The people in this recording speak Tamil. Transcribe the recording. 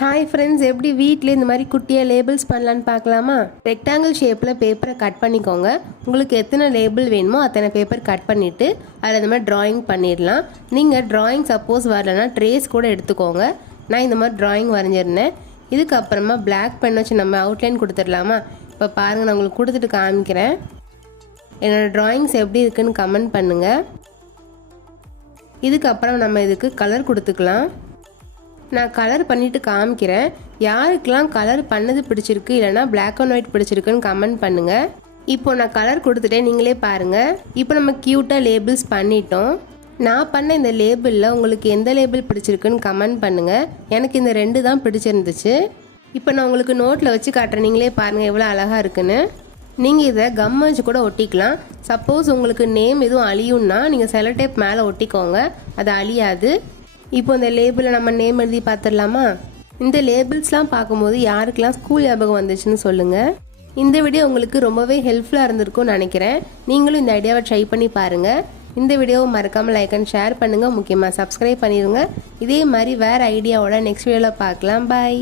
ஹாய் ஃப்ரெண்ட்ஸ், எப்படி வீட்டில் இந்த மாதிரி குட்டியாக லேபிள்ஸ் பண்ணலான்னு பார்க்கலாமா? ரெக்டாங்கிள் ஷேப்பில் பேப்பரை கட் பண்ணிக்கோங்க. உங்களுக்கு எத்தனை லேபிள் வேணுமோ அத்தனை பேப்பர் கட் பண்ணிவிட்டு அதில் இந்த மாதிரி ட்ராயிங் பண்ணிடலாம். நீங்கள் ட்ராயிங் சப்போஸ் வரலன்னா ட்ரேஸ் கூட எடுத்துக்கோங்க. நான் இந்த மாதிரி ட்ராயிங் வரைஞ்சிருந்தேன். இதுக்கப்புறமா பிளாக் பென் வச்சு நம்ம அவுட்லைன் கொடுத்துடலாமா? இப்போ பாருங்கள், நான் உங்களுக்கு கொடுத்துட்டு காமிக்கிறேன். என்னோடய ட்ராயிங்ஸ் எப்படி இருக்குன்னு கமெண்ட் பண்ணுங்கள். இதுக்கப்புறம் நம்ம இதுக்கு கலர் கொடுத்துக்கலாம். நான் கலர் பண்ணிவிட்டு காமிக்கிறேன். யாருக்கெல்லாம் கலர் பண்ணது பிடிச்சிருக்கு இல்லைனா பிளாக் அண்ட் ஒயிட் பிடிச்சிருக்குன்னு கமெண்ட் பண்ணுங்கள். இப்போ நான் கலர் கொடுத்துட்டேன், நீங்களே பாருங்கள். இப்போ நம்ம க்யூட்டாக லேபிள்ஸ் பண்ணிட்டோம். நான் பண்ண இந்த லேபிளில் உங்களுக்கு எந்த லேபிள் பிடிச்சிருக்குன்னு கமெண்ட் பண்ணுங்கள். எனக்கு இந்த 2 தான் பிடிச்சிருந்துச்சு. இப்போ நான் உங்களுக்கு நோட்டில் வச்சு காட்டுறேன், நீங்களே பாருங்கள் எவ்வளோ அழகாக இருக்குன்னு. நீங்கள் இதை கம் வச்சு கூட ஒட்டிக்கலாம். சப்போஸ் உங்களுக்கு நேம் எதுவும் அழியும்னா நீங்கள் செலோ டேப் மேலே ஒட்டிக்கோங்க, அது அழியாது. இப்போ இந்த லேபிளில் நம்ம நேம் எழுதி பார்த்துடலாமா? இந்த லேபிள்ஸ்லாம் பார்க்கும்போது யாருக்கெல்லாம் ஸ்கூல் ஞாபகம் வந்துச்சுன்னு சொல்லுங்கள். இந்த வீடியோ உங்களுக்கு ரொம்பவே ஹெல்ப்ஃபுல்லாக இருந்திருக்கும்னு நினைக்கிறேன். நீங்களும் இந்த ஐடியாவை ட்ரை பண்ணி பாருங்கள். இந்த வீடியோவை மறக்காமல் லைக் அண்ட் ஷேர் பண்ணுங்கள். முக்கியமாக சப்ஸ்கிரைப் பண்ணிடுங்க. இதே மாதிரி வேறு ஐடியாவோட நெக்ஸ்ட் வீடியோவில் பார்க்கலாம். பாய்.